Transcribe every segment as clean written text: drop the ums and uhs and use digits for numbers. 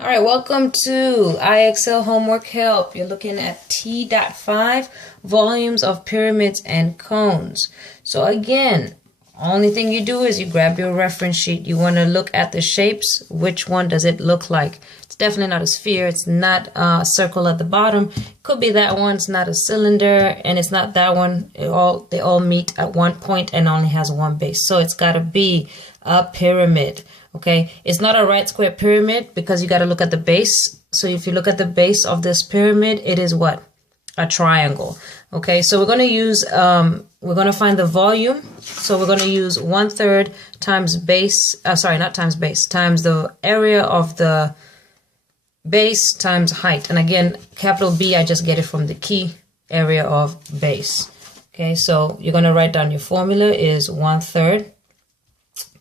All right, welcome to IXL Homework Help. You're looking at T.5, volumes of pyramids and cones. So again, only thing you do is you grab your reference sheet. You want to look at the shapes. Which one does it look like? It's definitely not a sphere. It's not a circle at the bottom. It could be that one. It's not a cylinder, and it's not that one. They all meet at one point and only has one base. So it's got to be a pyramid. Okay, it's not a right square pyramid because you got to look at the base. So if you look at the base of this pyramid, it is what? A triangle. Okay, so we're going to use, we're going to find the volume. So we're going to use 1/3 times base, not times base, times the area of the base times height. And again, capital B, I just get it from the key area of base. Okay, so you're going to write down your formula is 1/3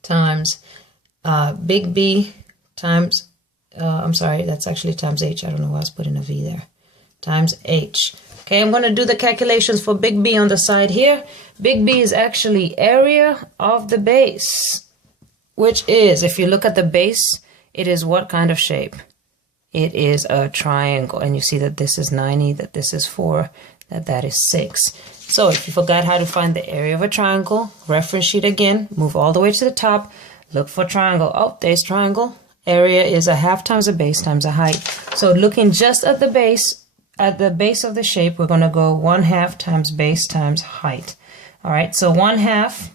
times big B times, that's actually times H. I don't know why I was putting a V there. Times H. Okay, I'm going to do the calculations for big B on the side here. Big B is actually area of the base, which is, if you look at the base, it is what kind of shape? It is a triangle. And you see that this is 90, that this is 4, that is 6. So if you forgot how to find the area of a triangle, reference sheet again, move all the way to the top. Look for triangle. Oh, there's triangle. Area is a half times a base times a height. So looking just at the base of the shape, we're going to go 1/2 times base times height. All right, so 1/2,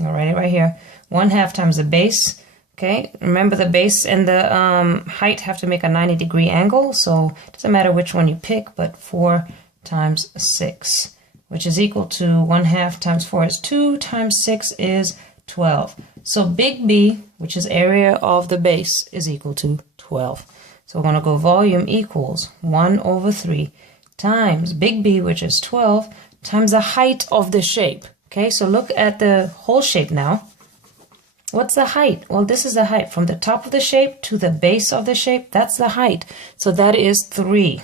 I'll write it right here, 1/2 times the base. Okay, remember the base and the height have to make a 90-degree angle, so it doesn't matter which one you pick, but 4 times 6, which is equal to 1/2 times 4 is 2 times 6 is 12. So big B, which is area of the base, is equal to 12. So we're going to go volume equals 1/3 times big B, which is 12, times the height of the shape. Okay, so look at the whole shape now. What's the height? Well, this is the height from the top of the shape to the base of the shape. That's the height. So that is 3.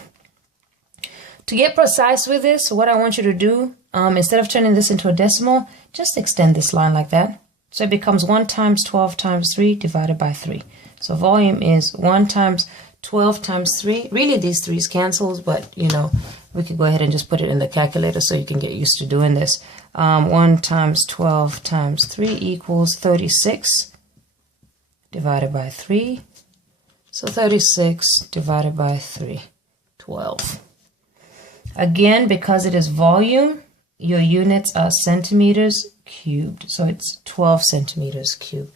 To get precise with this, what I want you to do, instead of turning this into a decimal, just extend this line like that. So it becomes 1 times 12 times 3 divided by 3. So volume is 1 times 12 times 3. Really, these 3's cancels, but, you know, we could go ahead and just put it in the calculator so you can get used to doing this. 1 times 12 times 3 equals 36 divided by 3. So 36 divided by 3, 12. Again, because it is volume, your units are centimeters cubed. So it's 12 centimeters cubed.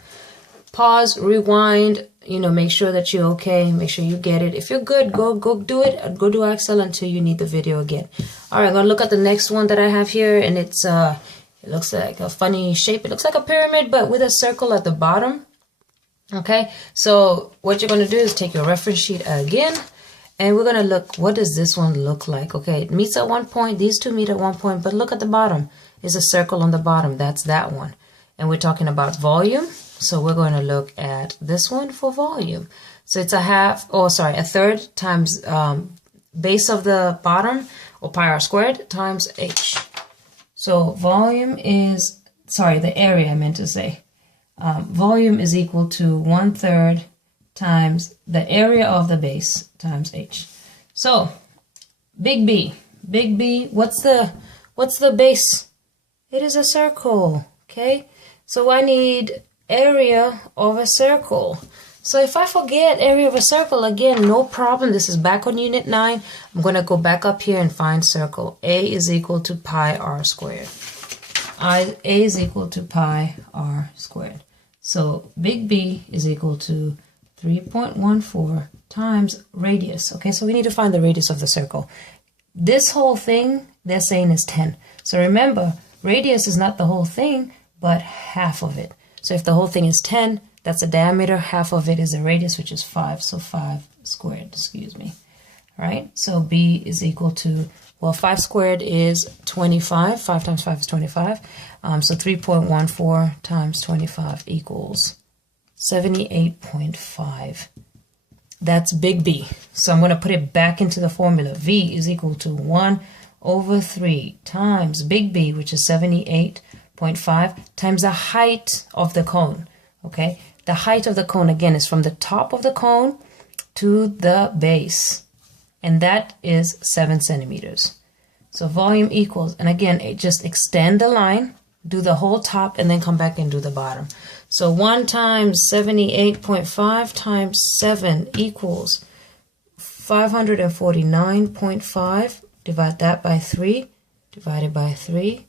Pause, rewind, make sure that you're okay. Make sure you get it. If you're good, go do it. Go do Excel until you need the video again. All right, I'm going to look at the next one that I have here. And it's, it looks like a funny shape. It looks like a pyramid, but with a circle at the bottom. Okay, so what you're going to do is take your reference sheet again. And we're going to look, what does this one look like? Okay, it meets at one point. These two meet at one point. But look at the bottom. There's a circle on the bottom. That's that one. And we're talking about volume. So we're going to look at this one for volume. So it's a third times base of the bottom, or pi r squared, times h. So volume is, the area I meant to say. Volume is equal to 1/3 times the area of the base times h. So big B, what's the base? It is a circle, okay? So I need area of a circle. So if I forget area of a circle, again, no problem. This is back on unit 9. I'm going to go back up here and find circle. A is equal to pi r squared. A is equal to pi r squared. So big B is equal to 3.14 times radius. Okay, so we need to find the radius of the circle. This whole thing, they're saying is 10. So remember, radius is not the whole thing, but half of it. So if the whole thing is 10, that's the diameter. Half of it is the radius, which is 5. So 5 squared, excuse me. All right, so B is equal to, 5 squared is 25. 5 times 5 is 25. So 3.14 times 25 equals 78.5. That's big B. So I'm going to put it back into the formula. V is equal to 1/3 times big B, which is 78.5, times the height of the cone. Okay, the height of the cone, again, is from the top of the cone to the base, and that is 7 centimeters. So volume equals, and again, just extend the line, do the whole top, and then come back and do the bottom. So 1 times 78.5 times 7 equals 549.5. Divide that by 3, divided by 3.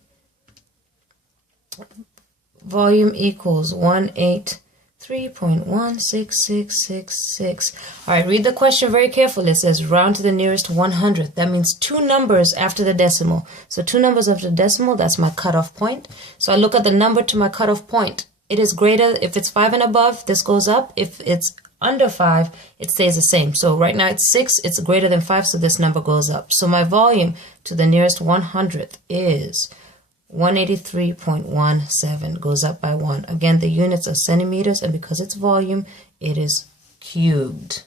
Volume equals 183.16666. All right, read the question very carefully. It says round to the nearest 100th. That means 2 numbers after the decimal. So 2 numbers after the decimal, that's my cutoff point. So I look at the number to my cutoff point. It is greater, if it's 5 and above, this goes up. If it's under 5, it stays the same. So right now it's 6, it's greater than 5, so this number goes up. So my volume to the nearest 100th is 183.17, goes up by 1. Again, the units are centimeters, and because it's volume, it is cubed.